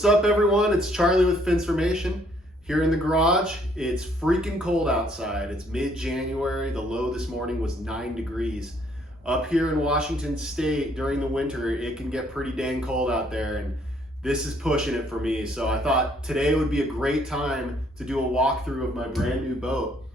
What's up everyone? It's Charlie with Finsformation here in the garage. It's freaking cold outside. It's mid-January. The low this morning was 9 degrees. Up here in Washington State during the winter, it can get pretty dang cold out there, and this is pushing it for me. So I thought today would be a great time to do a walkthrough of my brand new boat.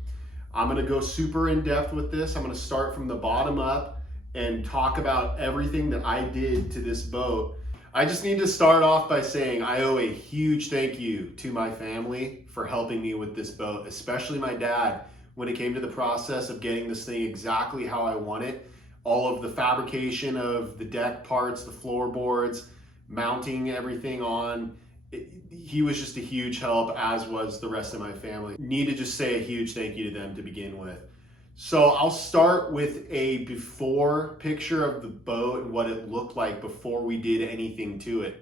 I'm gonna go super in depth with this. I'm gonna start from the bottom up and talk about everything that I did to this boat. I just need to start off by saying I owe a huge thank you to my family for helping me with this boat, especially my dad when it came to the process of getting this thing exactly how I want it. All of the fabrication of the deck parts, the floorboards, mounting everything on. He was just a huge help, as was the rest of my family. Need to just say a huge thank you to them to begin with. So I'll start with a before picture of the boat and what it looked like before we did anything to it.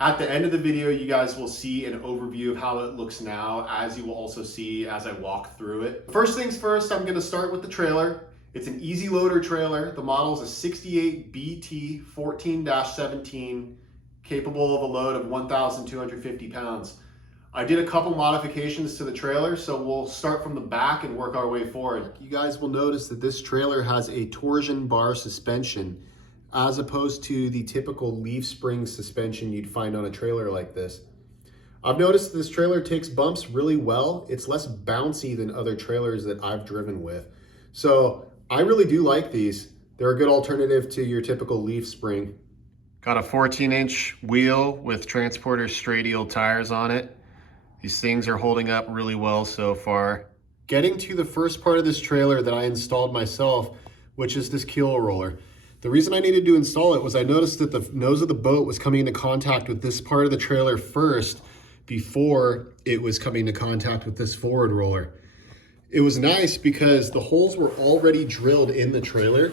At the end of the video, you guys will see an overview of how it looks now, as you will also see as I walk through it. First things first, I'm gonna start with the trailer. It's an easy loader trailer. The model is a 68 BT 14-17, capable of a load of 1,250 pounds. I did a couple modifications to the trailer, so we'll start from the back and work our way forward. You guys will notice that this trailer has a torsion bar suspension, as opposed to the typical leaf spring suspension you'd find on a trailer like this. I've noticed this trailer takes bumps really well. It's less bouncy than other trailers that I've driven with. So I really do like these. They're a good alternative to your typical leaf spring. Got a 14-inch wheel with transporter straight eel tires on it. These things are holding up really well so far. Getting to the first part of this trailer that I installed myself, which is this keel roller. The reason I needed to install it was I noticed that the nose of the boat was coming into contact with this part of the trailer first before it was coming into contact with this forward roller. It was nice because the holes were already drilled in the trailer,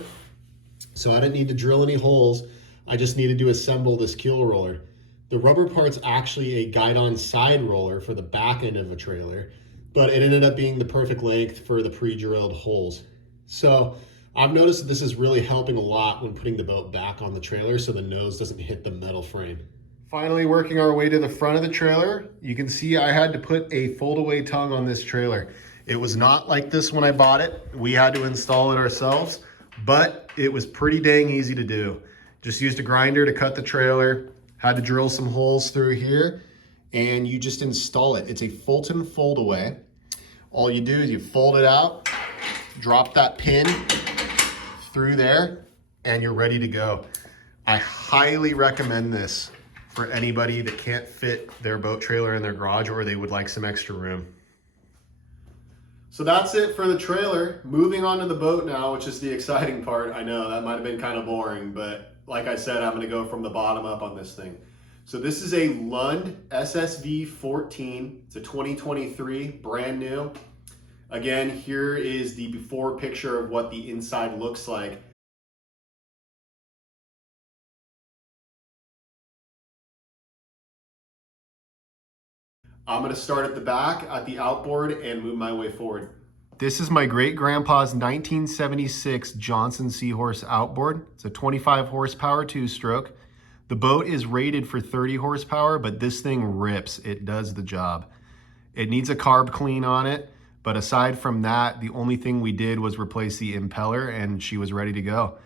so I didn't need to drill any holes. I just needed to assemble this keel roller. The rubber part's actually a guide-on side roller for the back end of a trailer, but it ended up being the perfect length for the pre-drilled holes. So I've noticed that this is really helping a lot when putting the boat back on the trailer so the nose doesn't hit the metal frame. Finally, working our way to the front of the trailer, you can see I had to put a fold-away tongue on this trailer. It was not like this when I bought it. We had to install it ourselves, but it was pretty dang easy to do. Just used a grinder to cut the trailer, had to drill some holes through here, and you just install it. It's a Fulton fold-away. All you do is you fold it out, drop that pin through there, and you're ready to go. I highly recommend this for anybody that can't fit their boat trailer in their garage or they would like some extra room. So that's it for the trailer. Moving on to the boat now, which is the exciting part. I know that might have been kind of boring, but like I said, I'm gonna go from the bottom up on this thing. So this is a Lund SSV 14. It's a 2023, brand new. Again, here is the before picture of what the inside looks like. I'm gonna start at the back at the outboard and move my way forward. This is my great grandpa's 1976 Johnson Seahorse outboard. It's a 25 horsepower two-stroke. The boat is rated for 30 horsepower, but this thing rips. It does the job. It needs a carb clean on it, but aside from that, the only thing we did was replace the impeller and she was ready to go.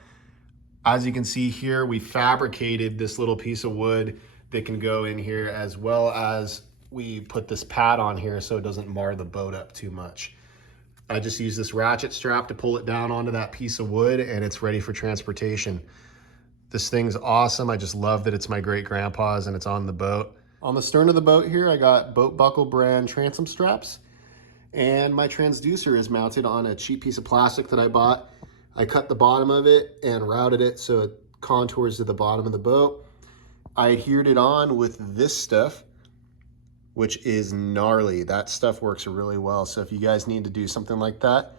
As you can see here, we fabricated this little piece of wood that can go in here, as well as we put this pad on here so it doesn't mar the boat up too much. I just use this ratchet strap to pull it down onto that piece of wood and it's ready for transportation. This thing's awesome. I just love that it's my great grandpa's and it's on the boat. On the stern of the boat here, I got Boat Buckle brand transom straps, and my transducer is mounted on a cheap piece of plastic that I bought. I cut the bottom of it and routed it so it contours to the bottom of the boat. I adhered it on with this stuff, which is gnarly. That stuff works really well. So if you guys need to do something like that,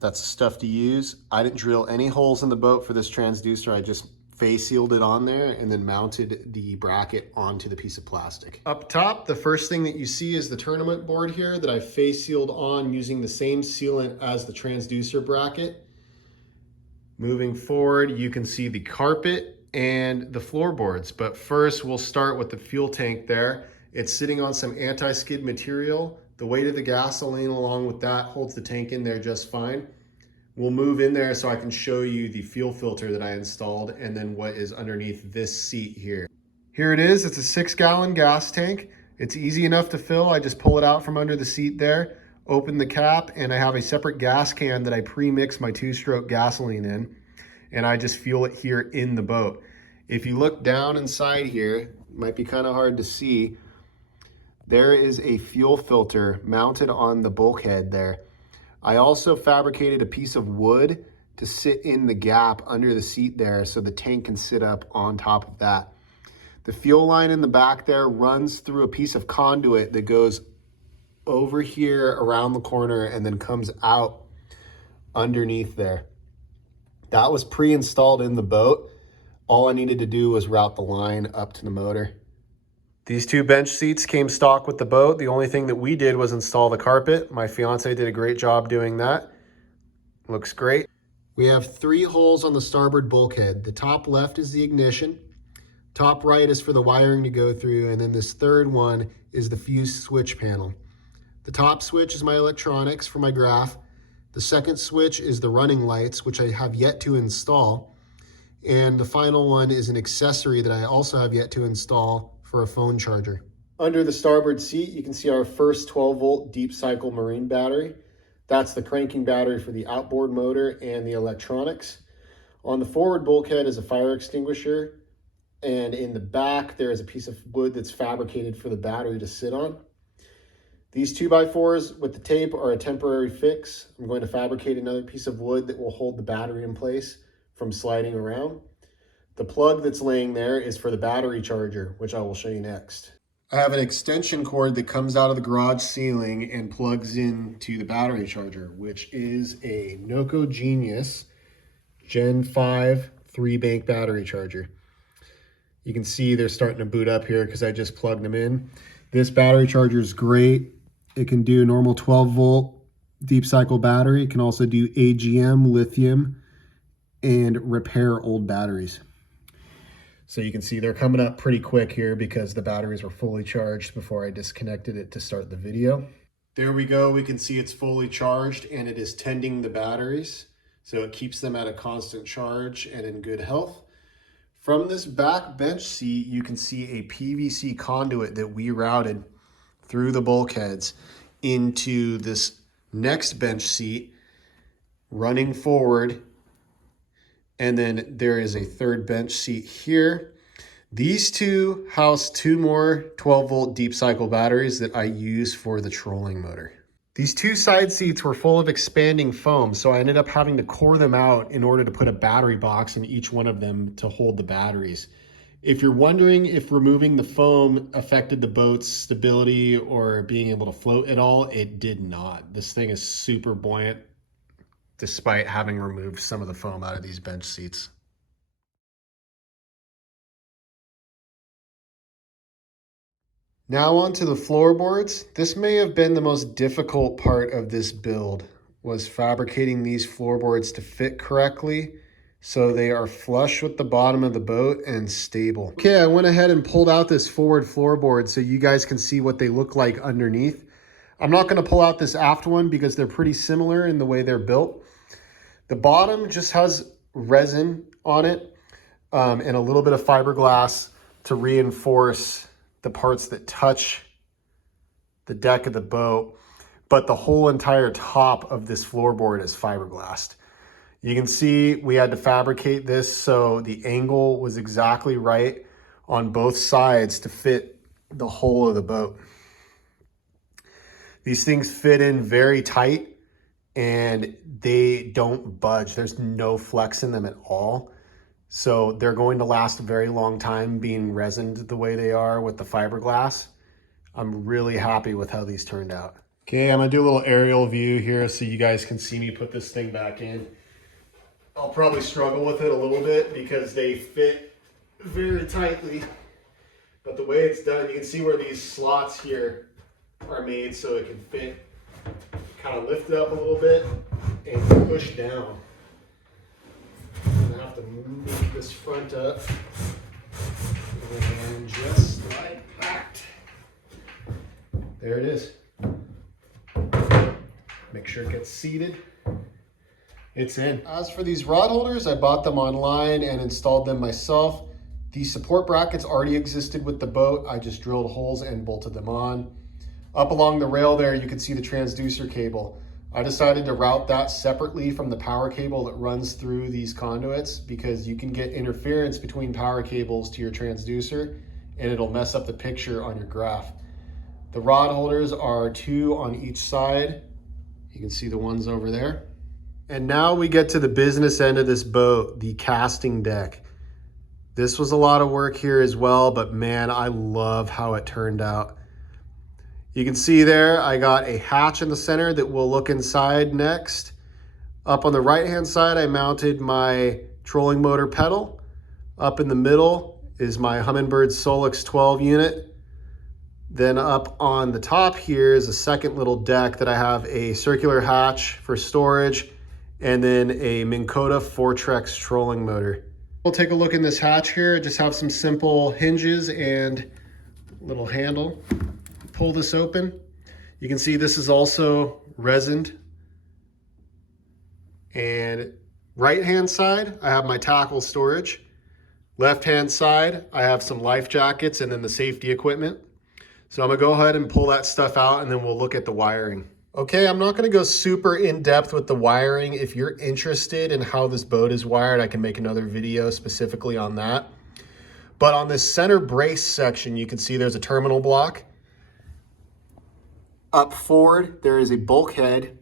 that's the stuff to use. I didn't drill any holes in the boat for this transducer. I just face sealed it on there and then mounted the bracket onto the piece of plastic. Up top, the first thing that you see is the tournament board here that I face sealed on using the same sealant as the transducer bracket. Moving forward, you can see the carpet and the floorboards, but first we'll start with the fuel tank there. It's sitting on some anti-skid material. The weight of the gasoline along with that holds the tank in there just fine. We'll move in there so I can show you the fuel filter that I installed and then what is underneath this seat here. Here it is, it's a 6-gallon gas tank. It's easy enough to fill. I just pull it out from under the seat there, open the cap, and I have a separate gas can that I pre-mix my 2-stroke gasoline in, and I just fuel it here in the boat. If you look down inside here, it might be kind of hard to see, there is a fuel filter mounted on the bulkhead there. I also fabricated a piece of wood to sit in the gap under the seat there so the tank can sit up on top of that. The fuel line in the back there runs through a piece of conduit that goes over here around the corner and then comes out underneath there. That was pre-installed in the boat. All I needed to do was route the line up to the motor. These 2 bench seats came stock with the boat. The only thing that we did was install the carpet. My fiance did a great job doing that. Looks great. We have 3 holes on the starboard bulkhead. The top left is the ignition. Top right is for the wiring to go through. And then this third one is the fuse switch panel. The top switch is my electronics for my graph. The second switch is the running lights, which I have yet to install. And the final one is an accessory that I also have yet to install for a phone charger. Under the starboard seat, you can see our first 12-volt deep cycle marine battery. That's the cranking battery for the outboard motor and the electronics. On the forward bulkhead is a fire extinguisher, and in the back there is a piece of wood that's fabricated for the battery to sit on. These 2x4s with the tape are a temporary fix. I'm going to fabricate another piece of wood that will hold the battery in place from sliding around. The plug that's laying there is for the battery charger, which I will show you next. I have an extension cord that comes out of the garage ceiling and plugs into the battery charger, which is a Noco Genius Gen 5 3-bank battery charger. You can see they're starting to boot up here because I just plugged them in. This battery charger is great. It can do normal 12-volt deep cycle battery. It can also do AGM, lithium, and repair old batteries. So you can see they're coming up pretty quick here because the batteries were fully charged before I disconnected it to start the video. There we go. We can see it's fully charged and it is tending the batteries. So it keeps them at a constant charge and in good health. From this back bench seat, you can see a PVC conduit that we routed through the bulkheads into this next bench seat running forward. And then there is a third bench seat here. These 2 house 2 more 12-volt deep cycle batteries that I use for the trolling motor. These 2 side seats were full of expanding foam, so I ended up having to core them out in order to put a battery box in each one of them to hold the batteries. If you're wondering if removing the foam affected the boat's stability or being able to float at all, it did not. This thing is super buoyant, despite having removed some of the foam out of these bench seats. Now onto the floorboards. This may have been the most difficult part of this build, was fabricating these floorboards to fit correctly so they are flush with the bottom of the boat and stable. Okay, I went ahead and pulled out this forward floorboard so you guys can see what they look like underneath. I'm not going to pull out this aft one because they're pretty similar in the way they're built. The bottom just has resin on it and a little bit of fiberglass to reinforce the parts that touch the deck of the boat, but the whole entire top of this floorboard is fiberglassed. You can see we had to fabricate this so the angle was exactly right on both sides to fit the whole of the boat. These things fit in very tight and they don't budge. There's no flex in them at all. So they're going to last a very long time being resined the way they are with the fiberglass. I'm really happy with how these turned out. Okay, I'm gonna do a little aerial view here so you guys can see me put this thing back in. I'll probably struggle with it a little bit because they fit very tightly. But the way it's done, you can see where these slots here are made so it can fit, kind of lift it up a little bit and push down. I'm gonna have to move this front up and just like that. There it is. Make sure it gets seated. It's in. As for these rod holders, I bought them online and installed them myself. The support brackets already existed with the boat. I just drilled holes and bolted them on. Up along the rail there, you can see the transducer cable. I decided to route that separately from the power cable that runs through these conduits because you can get interference between power cables to your transducer and it'll mess up the picture on your graph. The rod holders are 2 on each side. You can see the ones over there. And now we get to the business end of this boat, the casting deck. This was a lot of work here as well, but man, I love how it turned out. You can see there, I got a hatch in the center that we'll look inside next. Up on the right-hand side, I mounted my trolling motor pedal. Up in the middle is my Humminbird Solix 12 unit. Then up on the top here is a second little deck that I have a circular hatch for storage and then a Minn Kota Fortrex trolling motor. We'll take a look in this hatch here. I just have some simple hinges and a little handle. Pull this open. You can see this is also resined. And right-hand side, I have my tackle storage. Left-hand side, I have some life jackets and then the safety equipment. So I'm gonna go ahead and pull that stuff out and then we'll look at the wiring. Okay, I'm not gonna go super in depth with the wiring. If you're interested in how this boat is wired, I can make another video specifically on that. But on this center brace section, you can see there's a terminal block. Up forward, there is a bulkhead.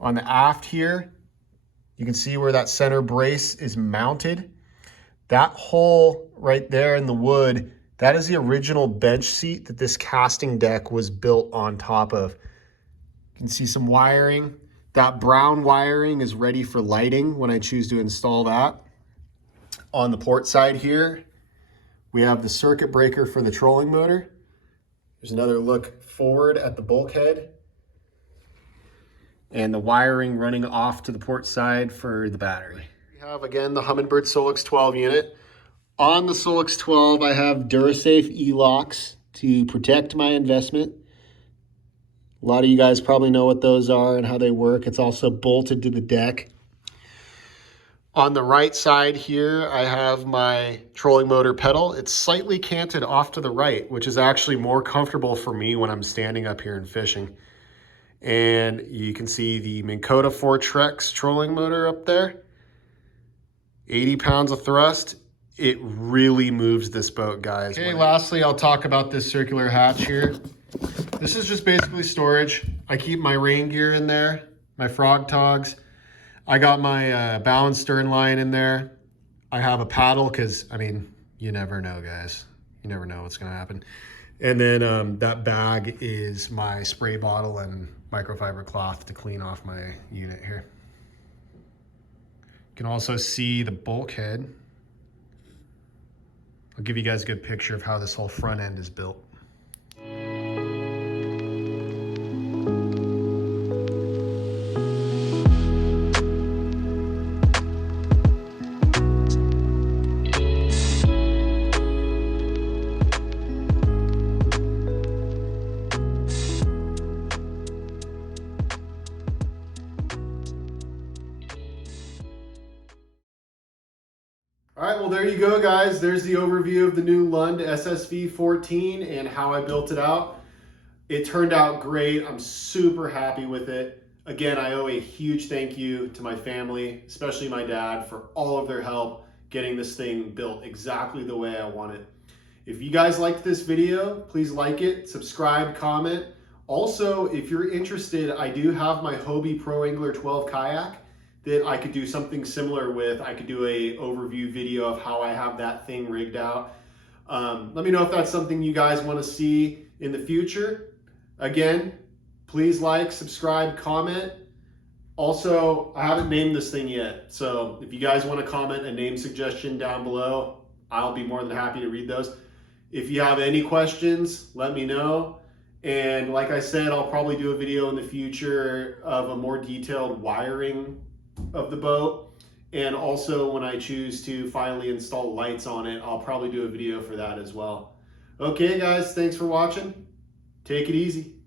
On the aft here, you can see where that center brace is mounted. That hole right there in the wood, that is the original bench seat that this casting deck was built on top of. You can see some wiring. That brown wiring is ready for lighting when I choose to install that. On the port side here, we have the circuit breaker for the trolling motor. There's another look forward at the bulkhead and the wiring running off to the port side for the battery. We have again the Humminbird Solix 12 unit. On the Solix 12, I have DuraSafe E-locks to protect my investment. A lot of you guys probably know what those are and how they work. It's also bolted to the deck. On the right side here, I have my trolling motor pedal. It's slightly canted off to the right, which is actually more comfortable for me when I'm standing up here and fishing. And you can see the Minn Kota Fortrex trolling motor up there. 80 pounds of thrust. It really moves this boat, guys. Okay, lastly, I'll talk about this circular hatch here. This is just basically storage. I keep my rain gear in there, my frog togs. I got my bow and stern line in there. I have a paddle because, I mean, you never know, guys. You never know what's going to happen. And then that bag is my spray bottle and microfiber cloth to clean off my unit here. You can also see the bulkhead. I'll give you guys a good picture of how this whole front end is built. All right, well, there you go, guys. There's the overview of the new Lund SSV 14 and how I built it out. It turned out great. I'm super happy with it. Again, I owe a huge thank you to my family, especially my dad, for all of their help getting this thing built exactly the way I want it. If you guys liked this video, please like it, subscribe, comment. Also, if you're interested, I do have my Hobie Pro Angler 12 kayak that I could do something similar with. I could do a overview video of how I have that thing rigged out. Let me know if that's something you guys want to see in the future. Again, please like, subscribe, comment. Also, I haven't named this thing yet, so if you guys want to comment a name suggestion down below, I'll be more than happy to read those. If you have any questions, let me know. And like I said, I'll probably do a video in the future of a more detailed wiring of the boat. And also when I choose to finally install lights on it, I'll probably do a video for that as well. Okay guys, thanks for watching. Take it easy.